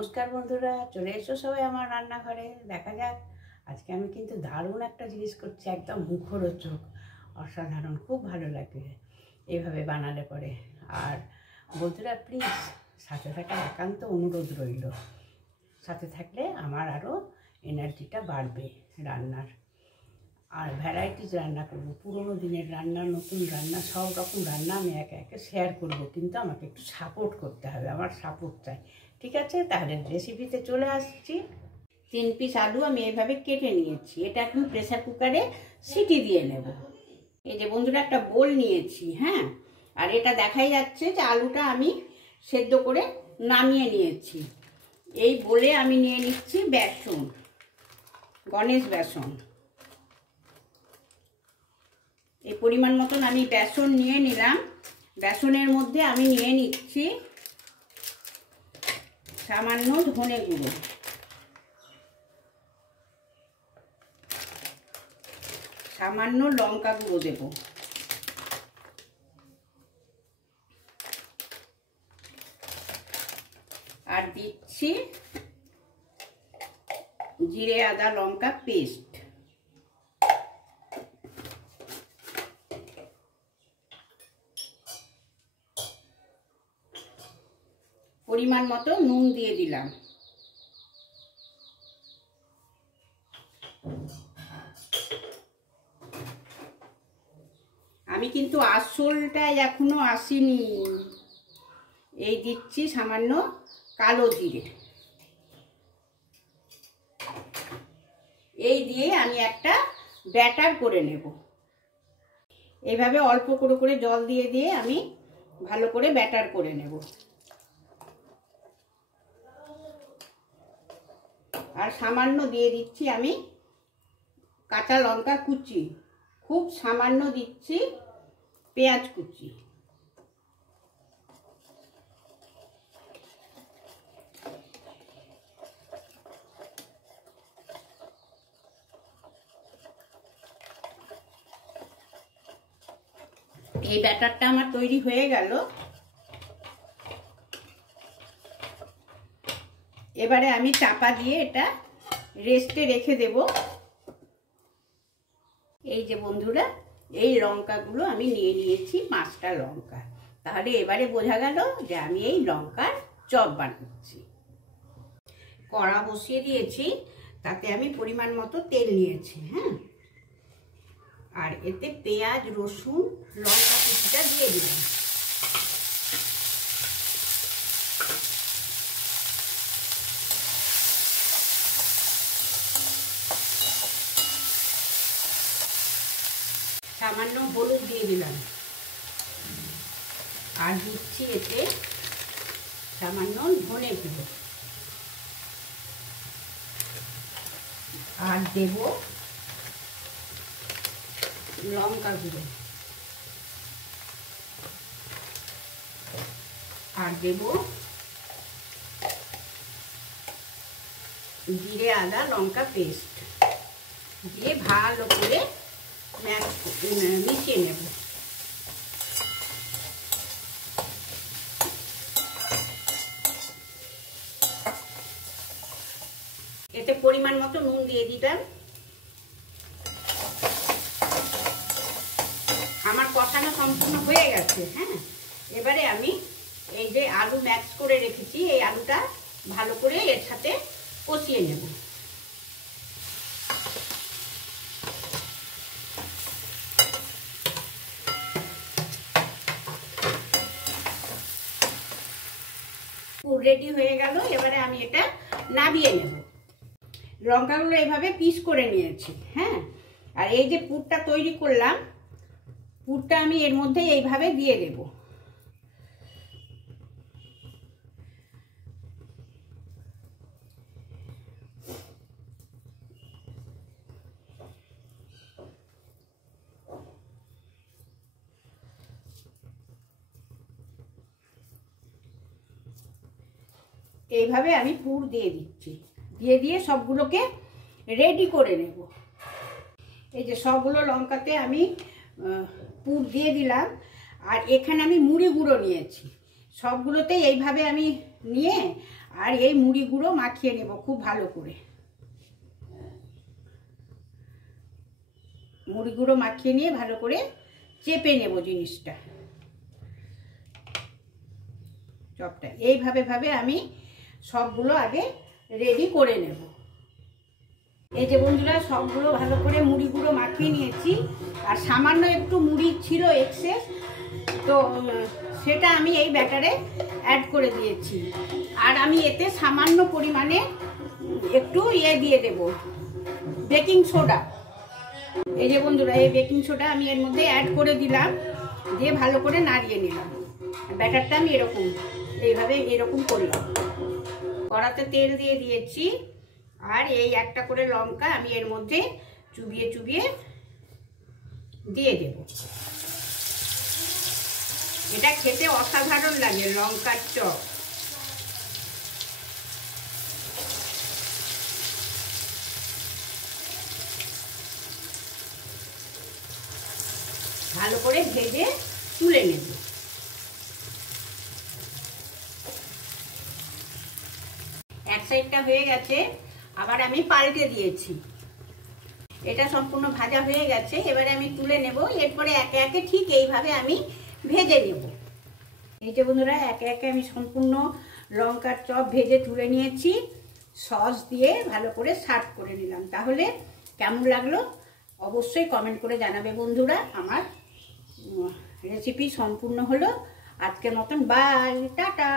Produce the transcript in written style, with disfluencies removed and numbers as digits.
নমস্কার বন্ধুরা, চলে এসো সবাই আমার রান্নাঘরে। দেখা যাক আজকে আমি কিন্তু দারুণ একটা জিনিস করছি, একদম মুখরোচক, অসাধারণ, খুব ভালো লাগবে এইভাবে বানালে পরে। আর বন্ধুরা প্লিজ সাথে থাকার একান্ত অনুরোধ রইল, সাথে থাকলে আমার আরও এনার্জিটা বাড়বে রান্নার। আর ভ্যারাইটিস রান্না করব, পুরোনো দিনের রান্না, নতুন রান্না, সব রকম রান্না আমি একে একে শেয়ার করব, কিন্তু আমাকে একটু সাপোর্ট করতে হবে, আমার সাপোর্ট চাই। ঠিক আছে, তাহলে রেসিপিতে চলে আসছি। 3 পিস আলু আমি এইভাবে কেটে নিয়েছি, এটা এখন প্রেসার কুকারে সিটি দিয়ে নেব। এই যে বন্ধুরা একটা বোল নিয়েছি, হ্যাঁ, আর এটা দেখাই যাচ্ছে যে আলুটা আমি সেদ্ধ করে নামিয়ে নিয়েছি। এই বোলে আমি নিয়ে নিচ্ছি বেসন, গণেশ বেসন। এই পরিমাণ মতন আমি বেসন নিয়ে নিলাম। বেসনের মধ্যে আমি নিয়ে নিচ্ছি সামান্য ধনে গুঁড়ো, সামান্য লঙ্কা গুঁড়ো দেব, আর দিচ্ছি জিরে আদা লঙ্কা পেস্ট। পরিমাণ মতো নুন দিয়ে দিলাম। আমি কিন্তু আসলটাই এখনো আসিনি। এই দিচ্ছি সামান্য কালো জিরে। এই দিয়ে আমি একটা ব্যাটার করে নেব। এইভাবে অল্প করে করে জল দিয়ে দিয়ে আমি ভালো করে ব্যাটার করে নেব। আর সামান্য দিয়ে দিচ্ছি আমি কাঁচা লঙ্কা কুচি, খুব সামান্য দিচ্ছি পেঁয়াজ কুচি। এই ব্যাটারটা আমার তৈরি হয়ে গেল। এবারে আমি চাপা দিয়ে এটা রেস্টে রেখে দেব। এই যে বন্ধুরা, এই লঙ্কাগুলো আমি নিয়ে নিয়েছি 5টা লঙ্কা। তাহলে এবারে বোঝা গেল যে আমি এই লঙ্কার চপ বানাচ্ছি। কড়া বসিয়ে দিয়েছি, তাতে আমি পরিমাণ মতো তেল নিয়েছি, হ্যাঁ, আর এতে পেঁয়াজ রসুন লঙ্কা কুচিটা দিয়ে দিলাম। সামান্য হলুদ দিয়ে দিলাম, আর দিচ্ছি এতে সামান্য ধনে গুঁড়ো, আর দেব লঙ্কা গুঁড়ো, আর দেব জিরে আদা লঙ্কা পেস্ট দিয়ে ভালো করে মিশিয়ে নেব। এতে পরিমাণ মতো নুন দিয়ে দিলাম। আমার কষানো সম্পূর্ণ হয়ে গেছে, হ্যাঁ। এবারে আমি এই যে আলু ম্যাক্স করে রেখেছি, এই আলুটা ভালো করে এর সাথে কষিয়ে নেব। রেডি হয়ে গেল। এবারে আমি এটা নামিয়ে নেব। লঙ্কাগুলো এইভাবে পিস করে নিয়েছি, হ্যাঁ, আর এই যে পুরটা তৈরি করলাম, পুরটা আমি এর মধ্যে এইভাবে দিয়ে দেব। এইভাবে আমি পুর দিয়ে দিচ্ছি, দিয়ে দিয়ে সবগুলোকে রেডি করে নেব। এই যে সবগুলো লঙ্কাতে আমি পুর দিয়ে দিলাম। আর এখানে আমি মুড়ি গুঁড়ো নিয়েছি, সবগুলোতেই এইভাবে আমি নিয়ে আর এই মুড়ি গুঁড়ো মাখিয়ে নেব খুব ভালো করে। মুড়ি গুঁড়ো মাখিয়ে নিয়ে ভালো করে চেপে নেব জিনিসটা, চপটা এইভাবে আমি সবগুলো আগে রেডি করে নেব। এই যে বন্ধুরা, সবগুলো ভালো করে মুড়ি গুঁড়ো মাখিয়ে নিয়েছি। আর সামান্য একটু মুড়ি ছিল এক্সেস, তো সেটা আমি এই ব্যাটারে অ্যাড করে দিয়েছি। আর আমি এতে সামান্য পরিমাণে একটু দিয়ে দেব, বেকিং সোডা। এই যে বন্ধুরা, এই বেকিং সোডা আমি এর মধ্যে অ্যাড করে দিলাম, দিয়ে ভালো করে নাড়িয়ে নিলাম। ব্যাটারটা আমি এরকম করলাম। কড়াতে তেল দিয়ে দিয়েছি, আর এই একটা করে লঙ্কা আমি এর মধ্যে চুবিয়ে দিয়ে দেব। এটা খেতে অসাধারণ লাগে, লঙ্কার চপ। ভালো করে ভেজে তুলে নেব। এক সাইডটা হয়ে গেছে, আবার আমি পাল্টে দিয়েছি। এটা সম্পূর্ণ ভাজা হয়ে গেছে, এবারে আমি তুলে নেব। এরপরে একে একে ঠিক এইভাবে আমি ভেজে নেব। এই যে বন্ধুরা, একে একে আমি সম্পূর্ণ লঙ্কার চপ ভেজে তুলে নিয়েছি। সস দিয়ে ভালো করে সার্ভ করে নিলাম। তাহলে কেমন লাগলো অবশ্যই কমেন্ট করে জানাবে বন্ধুরা। আমার রেসিপি সম্পূর্ণ হলো। আজকের মতন বাই, টাটা।